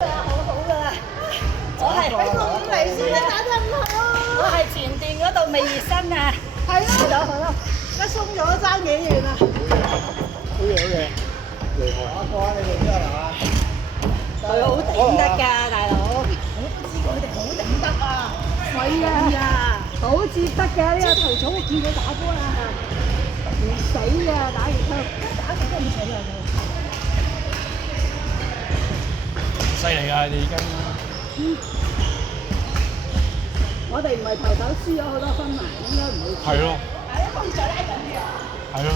我係俾個五嚟先啦，打得唔好。我係前段嗰度未熱身啊。係咯，係咯，一鬆咗爭幾遠啊！好嘢，好嘢，厲害！打過啊，你哋知係嘛？佢好頂得㗎，大佬。我都知佢哋好頂得啊。係啊，好接得㗎呢個頭草，我見佢打波啦，唔死㗎，打完佢打極都唔死啊！犀利啊！你哋已經我哋唔係頭頭輸咗好多分埋，應該唔會。係咯，係啊，幫再拉緊啲啊！係咯。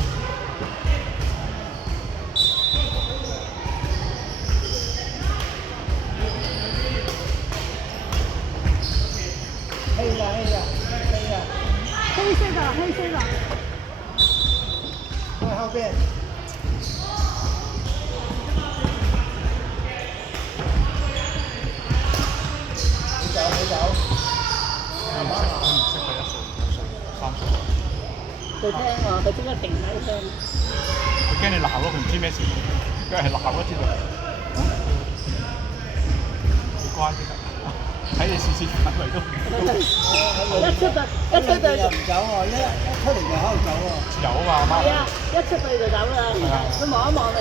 黑的，黑的，黑的。黑色的，黑色的。看後邊。你走，你走。佢唔識佢1歲、2歲、3歲。佢聽喎，佢即刻停喺聽。佢驚你鬧咯，佢唔知咩事，佢係鬧咯知道。你乖啲得，睇你次次翻嚟都。一出隊又唔走喎，一出嚟就喺度走喎。有啊嘛，媽。係啊，一出隊就走啦。佢望一望你。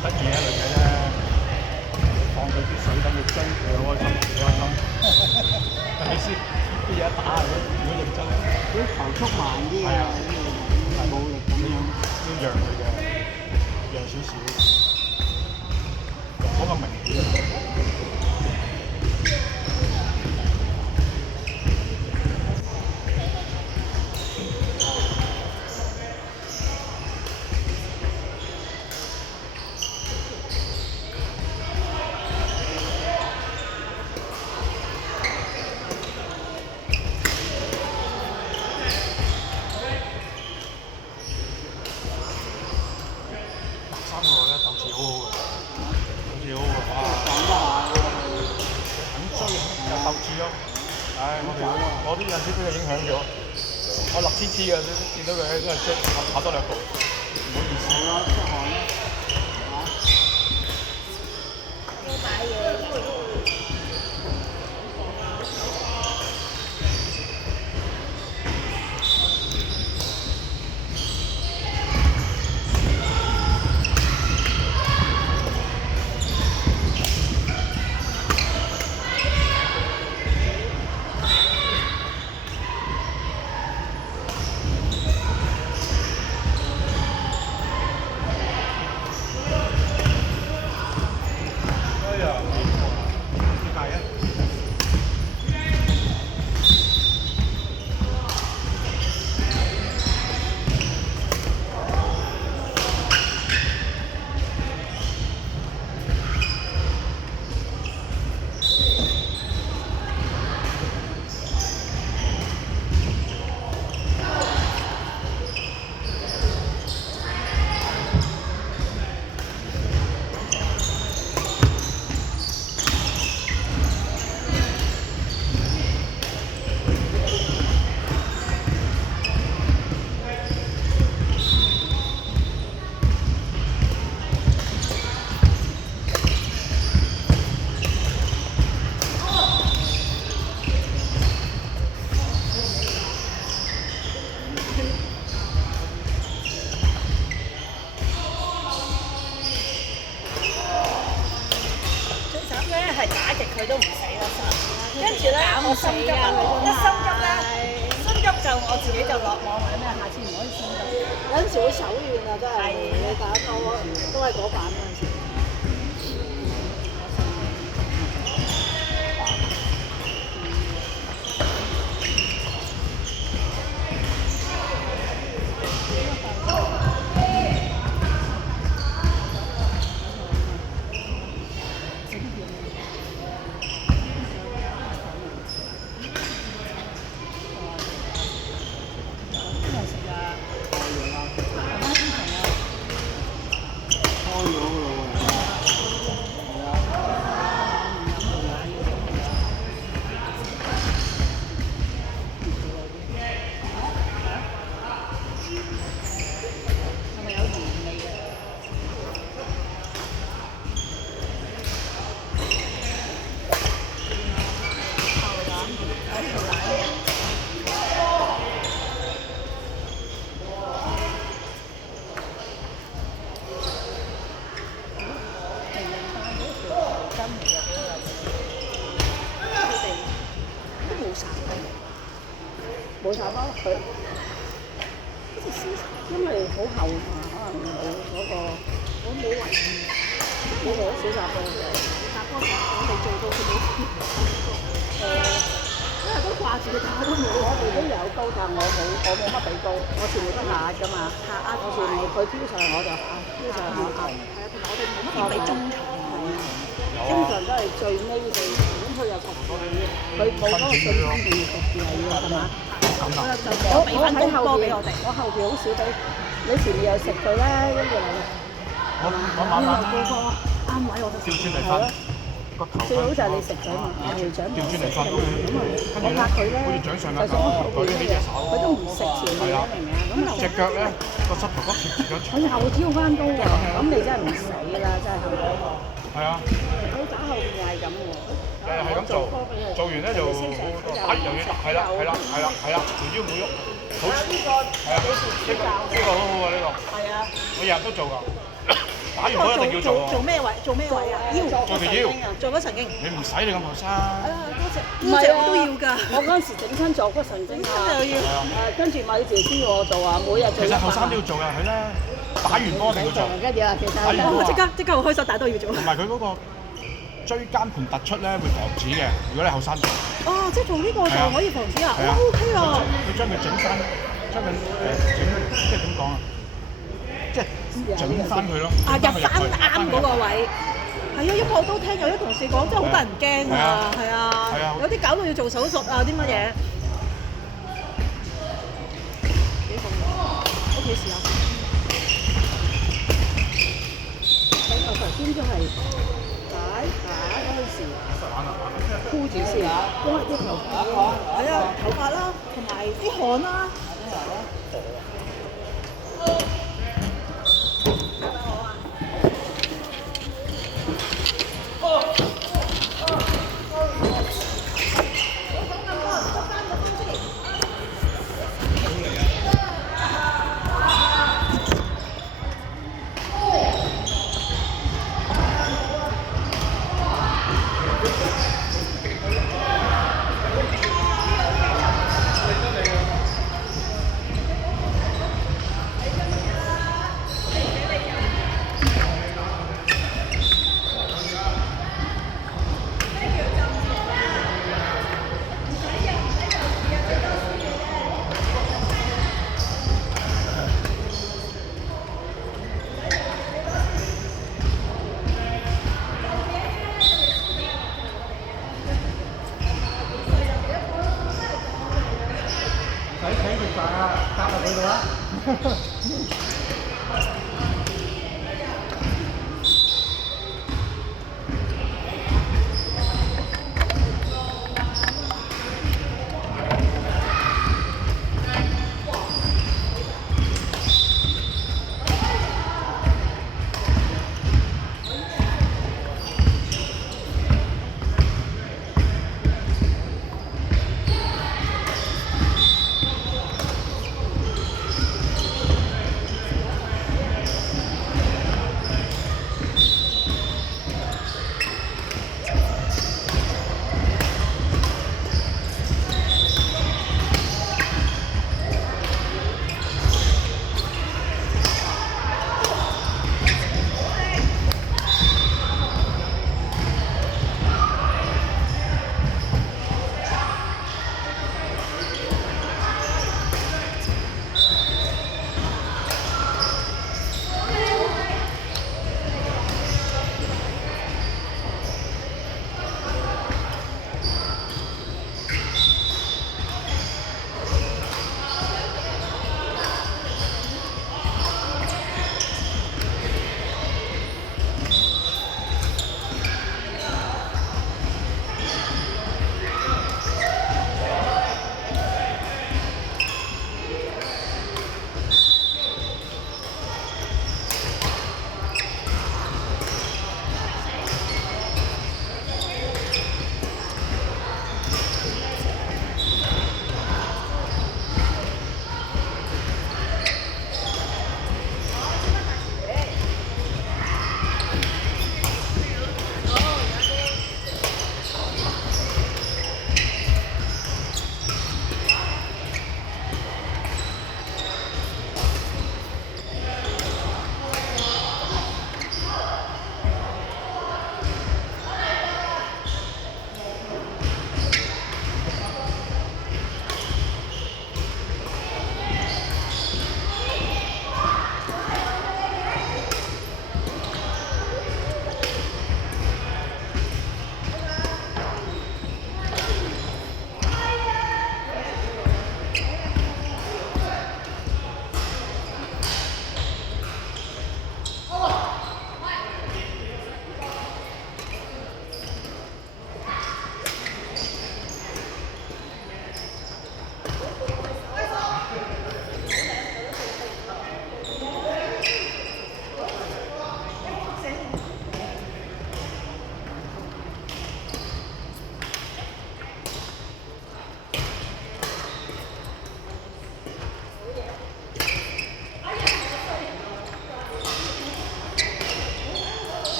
得意啊女仔咧，放佢啲水等佢追，佢好開心，幾開心。係咪先？啲嘢一打，如果認真，啲球速慢啲係啊，冇力咁樣。要讓佢嘅，讓少少，講個明啲。3個咧鬥志好好嘅，鬥志好好嘅，哇！肯追有鬥志咯。唉，我啲有陣時俾佢影響咗，我立黐黐嘅，見到佢都係追跑多2步，唔好意思。係咯，出汗咯。要買嘢。哎呀，點解啊？係打極佢都唔死啦，跟住咧我心急啊，一心急咧，心急就我自己就落網揾咩，下次唔可以心急。有陣時會手軟啊，真係你打多都係嗰版嗰陣時。冇炒包佢，因為好厚嘛，可能冇嗰個，我冇懷疑，冇冇小雜煲嘅，雜煲我哋做到佢冇。因為都掛住佢打都冇，我哋都有煲，但我冇乜俾煲，我全部都下㗎嘛，我全部佢標上我就下，標上我下。係啊，同埋我哋冇乜點俾中球，經常都係最尾地，咁佢又焗住，佢冇嗰個信心定焗住係要係嘛？我喺後邊，我後邊好少俾，你前面又食佢咧，跟住嚟。我慢慢個啱位我就調轉嚟瞓。最好就係你食咗嘛，會長唔食嘅，咁我拍佢咧，就算我後邊咧，佢都唔食前面嘅，明唔明啊？咁隻腳咧個膝頭哥貼住咗牆。佢後挑翻高喎，咁你真係唔死啦，真係係咪？係啊。佢打後邊又係咁喎。係咁做，做完咧就打完又要係啦，條腰冇喐，好係啊，呢個好好啊呢個。係啊。我日日都做㗎。打完嗰一定要做做咩位？做咩位啊？腰。做條腰。做骨神經。你唔使你咁後生。腰脊我都要㗎。我嗰陣時整親坐骨神經啊。又要。跟住米姐先要我做啊，每日做。其實後生都要做啊，佢咧打完波一定要做。跟住啊，其實即刻開手打都要做。同埋佢嗰個椎間盤突出咧會防止嘅，如果你後生做。哦，即係做呢個就可以防止啊？OK 啊。佢將佢整翻，將佢整即係點講啊？即係整翻佢咯。入翻啱嗰個位。係啊，因為我都聽有啲同事講，真係好得人驚啊！係啊，有啲搞到要做手術啊，啲乜嘢。幾好啊！屋企試下。我頭先都係打嗰陣時箍住先，因為啲頭髮係啊，頭髮啦，同埋啲汗啦。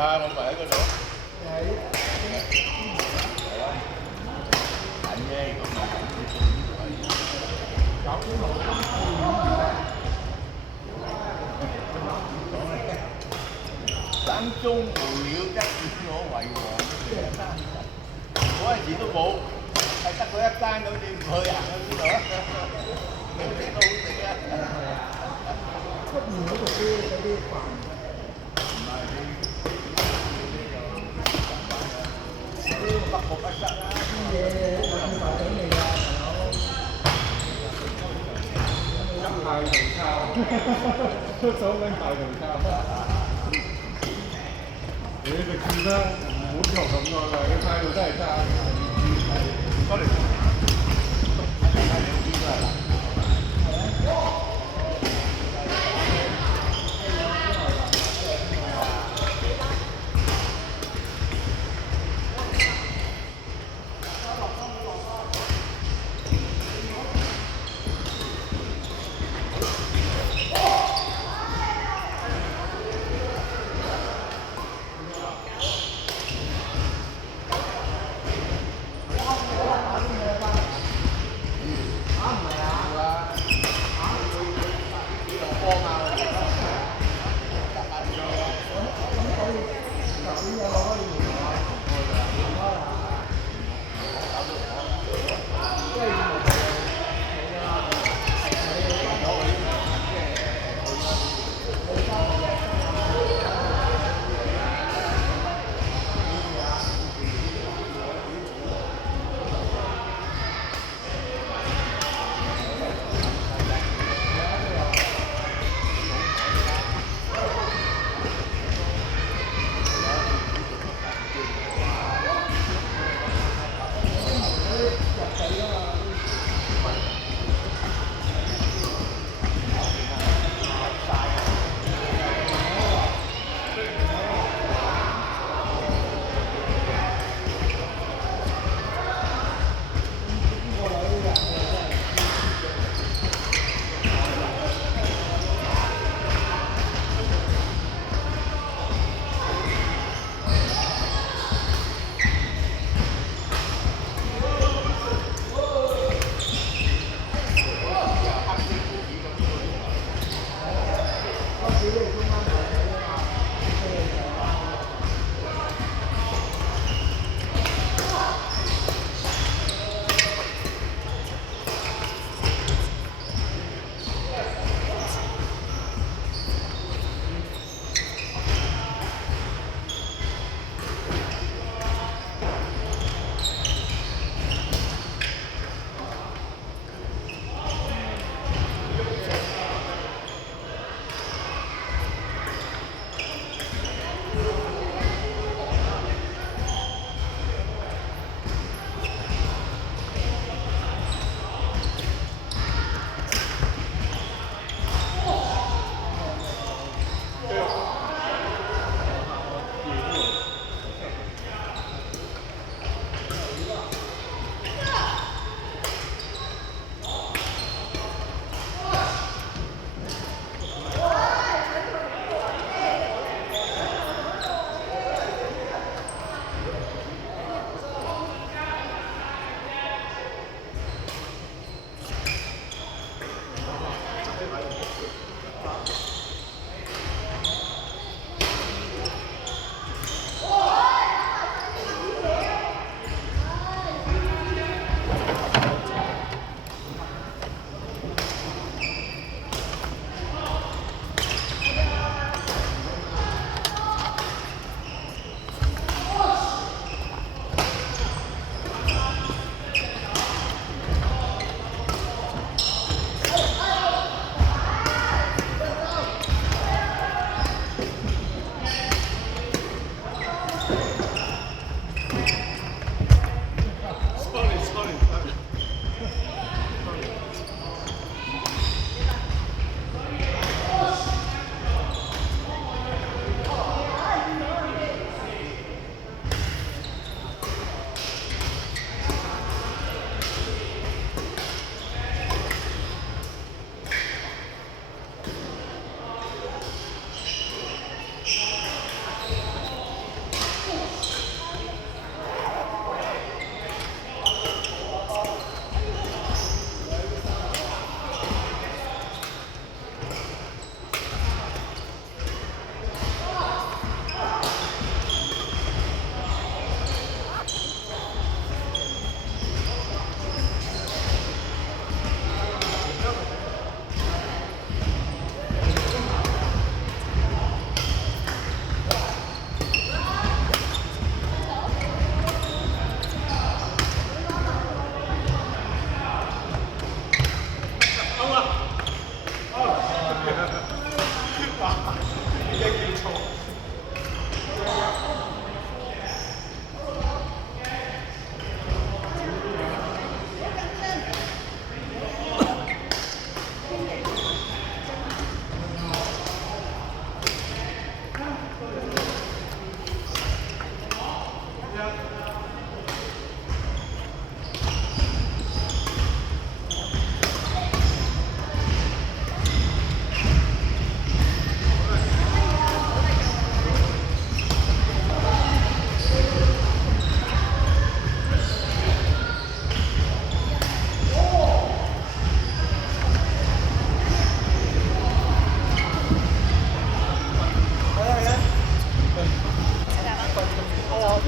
啊，我咪喺嗰度。緊啫，咁咪搞邊爐？山中無料一見我為王，嗰陣時都冇，係得嗰一間咁，你唔去行去邊度啊？未食到好食啊！出面嗰度啲飯，唔係啲北部不失啦，啲嘢有大獎味啊，大佬！一派圖抄，出手拎大圖抄。你食住啦，唔好求咁耐啦，個態度真係差。多謝。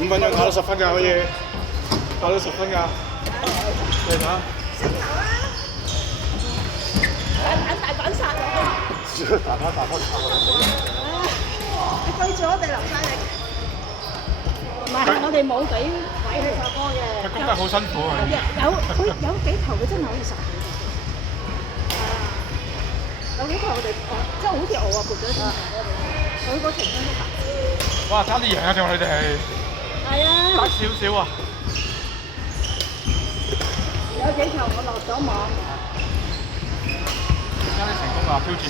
5分鐘打到10分㗎可以，打到10分㗎。你睇下。大板殺落去。大波炒㗎。你對住我哋留晒力。唔係，我哋冇俾位去發波嘅。佢攻得好辛苦啊！有幾球佢真係可以殺到。有幾球我哋即係好似我啊，撥咗一陣，佢個情況都大。哇！差啲贏啊！仲你哋係。係啊。得少少啊！有幾球我落咗網。啱啲成功啊！挑戰。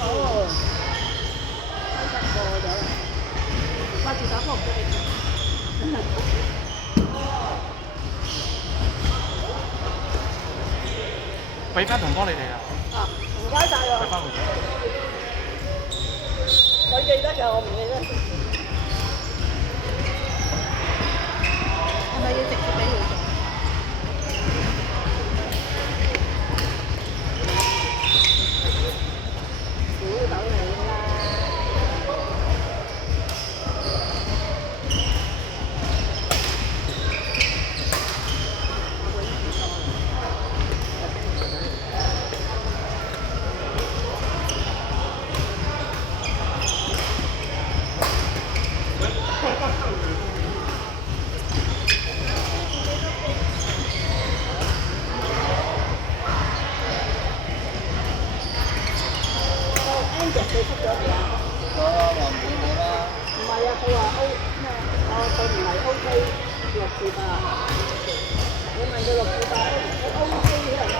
哦。開得過咗啦。掛住打波唔俾你。俾翻同波你哋啊！啊，唔該晒喎。俾翻回去。佢記得㗎，我唔記得。係咪要直接俾佢做？估到你啦！Angel 佢出咗未啊？話唔會啦。唔係啊，佢話 O 咩？佢唔係 OK 6至8。你問佢6至8，佢 OK 嘅係嘛？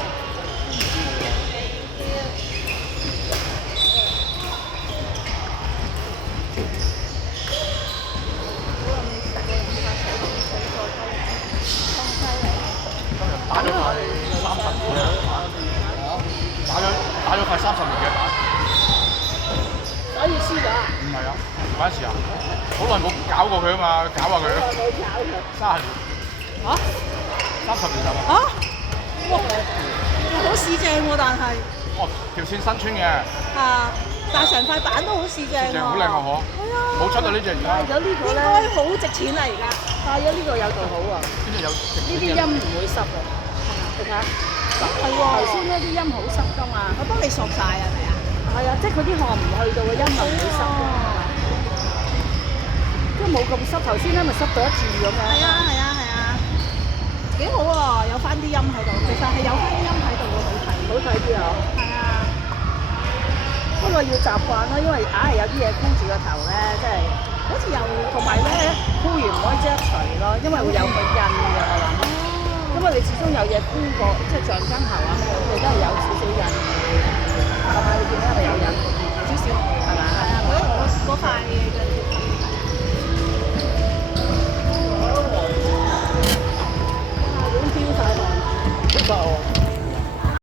打咗快30年啦，打咗快30年嘅板。所以輸咗啊？唔係啊，唔關事啊，好耐冇搞過佢啊嘛，搞下佢咯。冇搞佢。30年。嚇？30年啦嘛。嚇？哇！好市正喎，但係。哦，條線新穿嘅。啊！但係成塊板都好市正喎。正好靚喎，嗬。係啊。冇出到呢隻而家。有呢個咧。應該好值錢啦而家。但係有呢個有做好喎。呢隻有。呢啲音唔會濕嘅。你睇下。係喎。頭先呢啲音好濕㗎嘛。我幫你索晒係咪啊？係啊，即係佢啲汗唔去到嘅音就唔會濕嘅。即係冇咁濕。頭先咧咪濕到一次咁樣。係啊係啊係啊。幾好喎，有翻啲音喺度。其實係有翻啲音喺度嘅，好睇啲啊。係啊。不過要習慣啦，因為硬係有啲嘢箍住個頭咧，即係好似又同埋咧箍完唔可以即刻除咯，因為會有個印嘅我諗。因為你始終有嘢箍過，即係橡筋頭啊咩，佢都係有少少印。係咪？你見到係咪有印？少少係咪？係啊。